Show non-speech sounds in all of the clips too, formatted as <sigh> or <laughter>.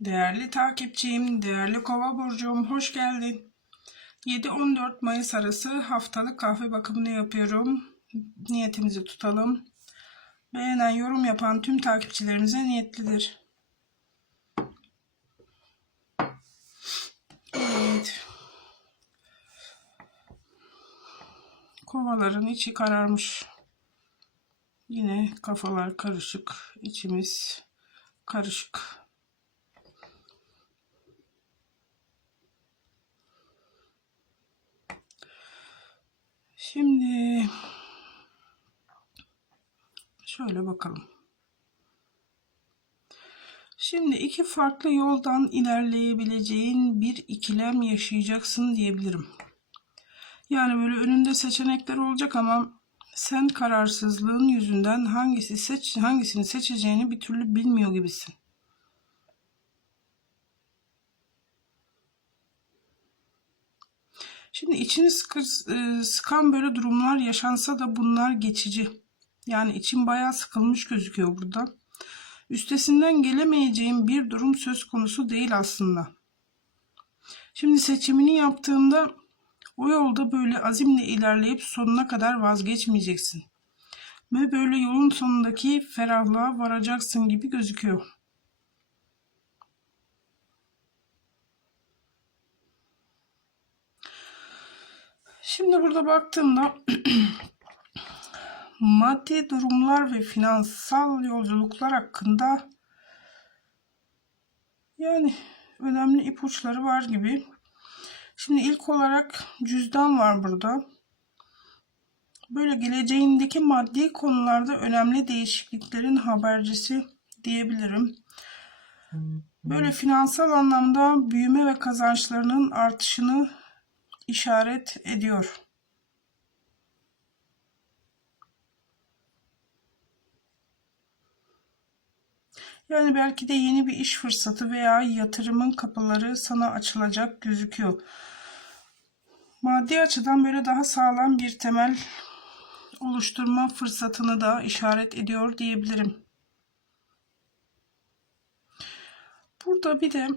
Değerli takipçim, değerli kova burcum, hoş geldin. 7-14 Mayıs arası haftalık kahve bakımını yapıyorum. Niyetimizi tutalım. Beğenen, yorum yapan tüm takipçilerimize niyetlidir. Evet. Kovaların içi kararmış. Yine kafalar karışık, içimiz karışık. Şimdi şöyle bakalım. Şimdi iki farklı yoldan ilerleyebileceğin bir ikilem yaşayacaksın diyebilirim. Yani böyle önünde seçenekler olacak ama sen kararsızlığın yüzünden hangisi seç hangisini seçeceğini bir türlü bilmiyor gibisin. Şimdi içini sıkı, e, sıkan böyle durumlar yaşansa da bunlar geçici. Yani için bayağı sıkılmış gözüküyor burada. Üstesinden gelemeyeceğim bir durum söz konusu değil aslında. Şimdi seçimini yaptığında o yolda böyle azimle ilerleyip sonuna kadar vazgeçmeyeceksin. Ve böyle yolun sonundaki ferahlığa varacaksın gibi gözüküyor. Şimdi burada baktığımda <clears throat> maddi durumlar ve finansal yolculuklar hakkında yani önemli ipuçları var gibi. Şimdi ilk olarak cüzdan var burada. Böyle geleceğindeki maddi konularda önemli değişikliklerin habercisi diyebilirim. Böyle finansal anlamda büyüme ve kazançlarının artışını işaret ediyor. Yani belki de yeni bir iş fırsatı veya yatırımın kapıları sana açılacak gözüküyor. Maddi açıdan böyle daha sağlam bir temel oluşturma fırsatını da işaret ediyor diyebilirim. Burada bir de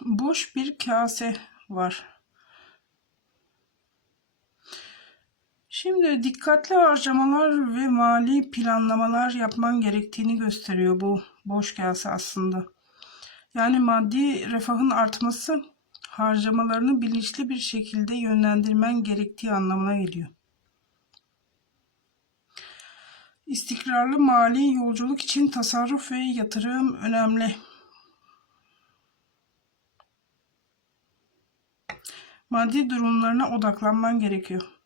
boş bir kase var. Şimdi dikkatli harcamalar ve mali planlamalar yapman gerektiğini gösteriyor bu boş kase aslında. Yani maddi refahın artması harcamalarını bilinçli bir şekilde yönlendirmen gerektiği anlamına geliyor. İstikrarlı mali yolculuk için tasarruf ve yatırım önemli. Maddi durumlarına odaklanman gerekiyor.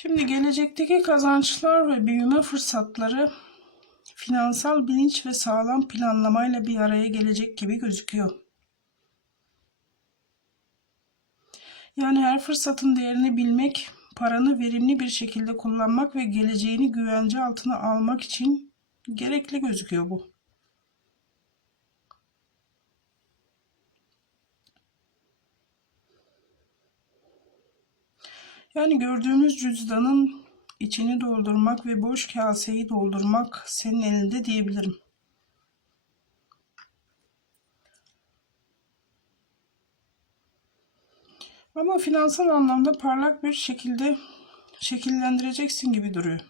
Şimdi gelecekteki kazançlar ve büyüme fırsatları finansal bilinç ve sağlam planlamayla bir araya gelecek gibi gözüküyor. Yani her fırsatın değerini bilmek, paranı verimli bir şekilde kullanmak ve geleceğini güvence altına almak için gerekli gözüküyor bu. Yani gördüğümüz cüzdanın içini doldurmak ve boş kaseyi doldurmak senin elinde diyebilirim. Ama finansal anlamda parlak bir şekilde şekillendireceksin gibi duruyor.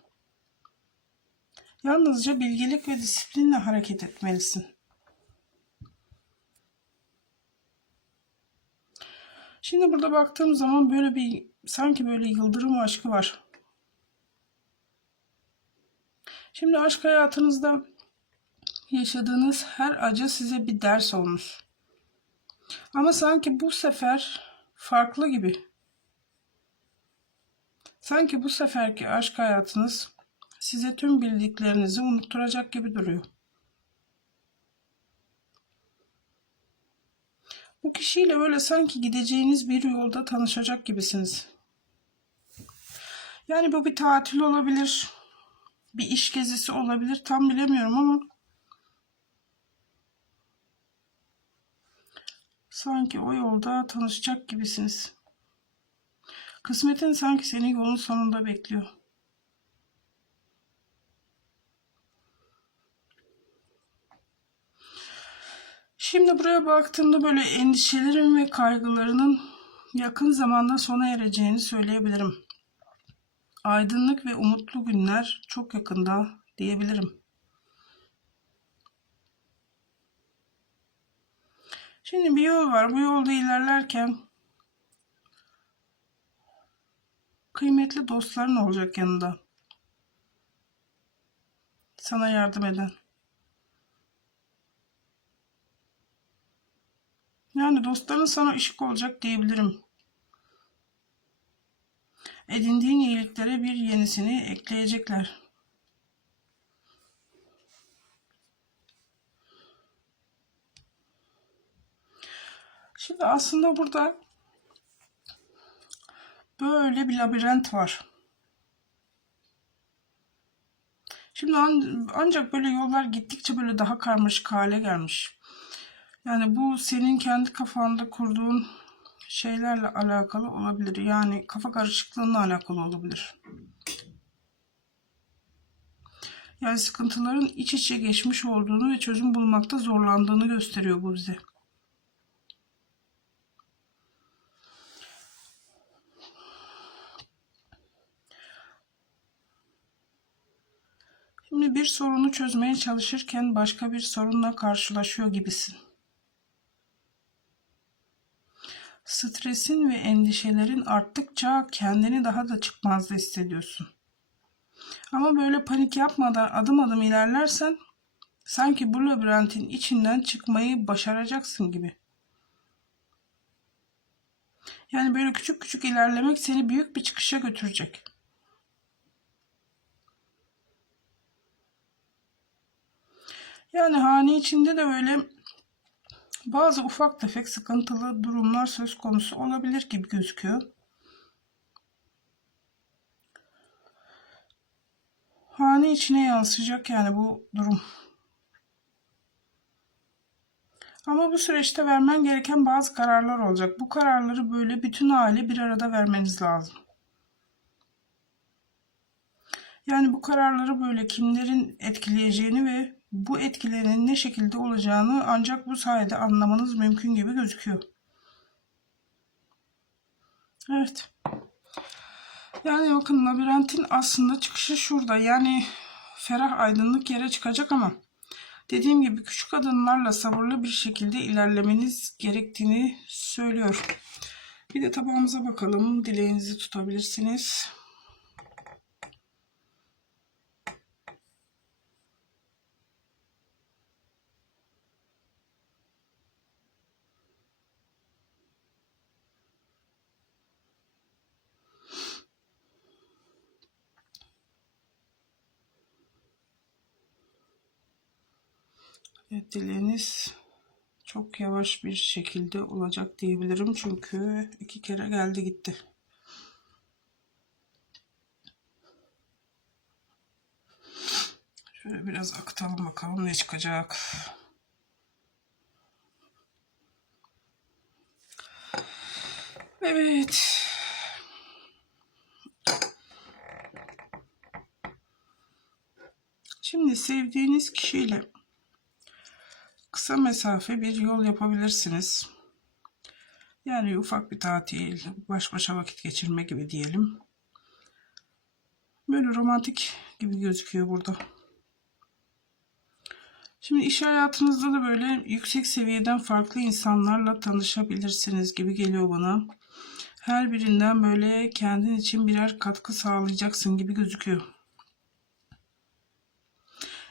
Yalnızca bilgelik ve disiplinle hareket etmelisin. Şimdi burada baktığım zaman böyle bir sanki böyle yıldırım aşkı var. Şimdi aşk hayatınızda yaşadığınız her acı size bir ders olmuş. Ama sanki bu sefer farklı gibi. Sanki bu seferki aşk hayatınız size tüm bildiklerinizi unutturacak gibi duruyor. Bu kişiyle böyle sanki gideceğiniz bir yolda tanışacak gibisiniz. Yani bu bir tatil olabilir. Bir iş gezisi olabilir. Tam bilemiyorum ama sanki o yolda tanışacak gibisiniz. Kısmetin sanki seni yolun sonunda bekliyor. Şimdi buraya baktığımda böyle endişelerin ve kaygılarının yakın zamanda sona ereceğini söyleyebilirim. Aydınlık ve umutlu günler çok yakında diyebilirim. Şimdi bir yol var. Bu yolda ilerlerken kıymetli dostların olacak yanında. Sana yardım eden. Yani dostların sana ışık olacak diyebilirim. Edindiğin iyiliklere bir yenisini ekleyecekler. Şimdi aslında burada böyle bir labirent var. Şimdi ancak böyle yollar gittikçe böyle daha karmaşık hale gelmiş. Yani bu senin kendi kafanda kurduğun şeylerle alakalı olabilir. Yani kafa karışıklığıyla alakalı olabilir. Yani sıkıntıların iç içe geçmiş olduğunu ve çözüm bulmakta zorlandığını gösteriyor bu bize. Şimdi bir sorunu çözmeye çalışırken başka bir sorunla karşılaşıyor gibisin. Stresin ve endişelerin arttıkça kendini daha da çıkmazda hissediyorsun. Ama böyle panik yapmadan adım adım ilerlersen sanki bu labirentin içinden çıkmayı başaracaksın gibi. Yani böyle küçük küçük ilerlemek seni büyük bir çıkışa götürecek. Yani hane içinde de böyle bazı ufak tefek sıkıntılı durumlar söz konusu olabilir gibi gözüküyor. Hane içine yansıyacak yani bu durum. Ama bu süreçte vermen gereken bazı kararlar olacak. Bu kararları böyle bütün aile bir arada vermeniz lazım. Yani bu kararları böyle kimlerin etkileyeceğini ve bu etkilerin ne şekilde olacağını ancak bu sayede anlamanız mümkün gibi gözüküyor. Evet. Yani bakın labirentin aslında çıkışı şurada. Yani ferah aydınlık yere çıkacak ama dediğim gibi küçük adımlarla sabırlı bir şekilde ilerlemeniz gerektiğini söylüyor. Bir de tabağımıza bakalım. Dileğinizi tutabilirsiniz. Evet, dileğiniz çok yavaş bir şekilde olacak diyebilirim. Çünkü iki kere geldi gitti. Şöyle biraz akıtalım bakalım ne çıkacak. Evet. Şimdi sevdiğiniz kişiyle kısa mesafe bir yol yapabilirsiniz. Yani ufak bir tatil, baş başa vakit geçirme gibi diyelim. Böyle romantik gibi gözüküyor burada. Şimdi iş hayatınızda da böyle yüksek seviyeden farklı insanlarla tanışabilirsiniz gibi geliyor bana. Her birinden böyle kendin için birer katkı sağlayacaksın gibi gözüküyor.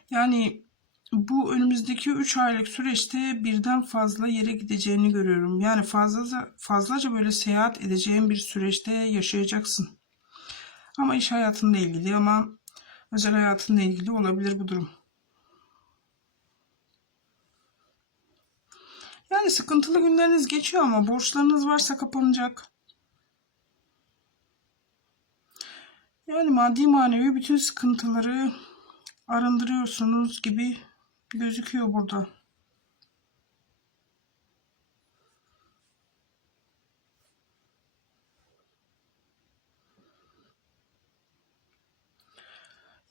Yani bu önümüzdeki 3 aylık süreçte birden fazla yere gideceğini görüyorum. Yani fazlaca, fazlaca böyle seyahat edeceğin bir süreçte yaşayacaksın. Ama iş hayatınla ilgili ama özel hayatınla ilgili olabilir bu durum. Yani sıkıntılı günleriniz geçiyor ama borçlarınız varsa kapanacak. Yani maddi manevi bütün sıkıntıları arındırıyorsunuz gibi gözüküyor burada.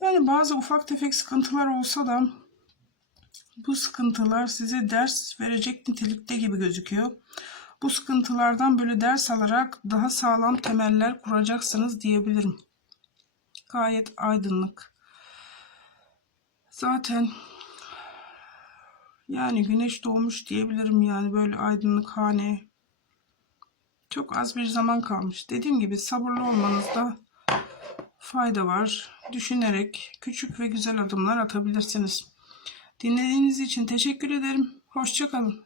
Yani bazı ufak tefek sıkıntılar olsa da bu sıkıntılar size ders verecek nitelikte gibi gözüküyor. Bu sıkıntılardan böyle ders alarak daha sağlam temeller kuracaksınız diyebilirim. Gayet aydınlık. Zaten yani güneş doğmuş diyebilirim yani böyle aydınlık hane. Çok az bir zaman kalmış. Dediğim gibi sabırlı olmanızda fayda var. Düşünerek küçük ve güzel adımlar atabilirsiniz. Dinlediğiniz için teşekkür ederim. Hoşçakalın.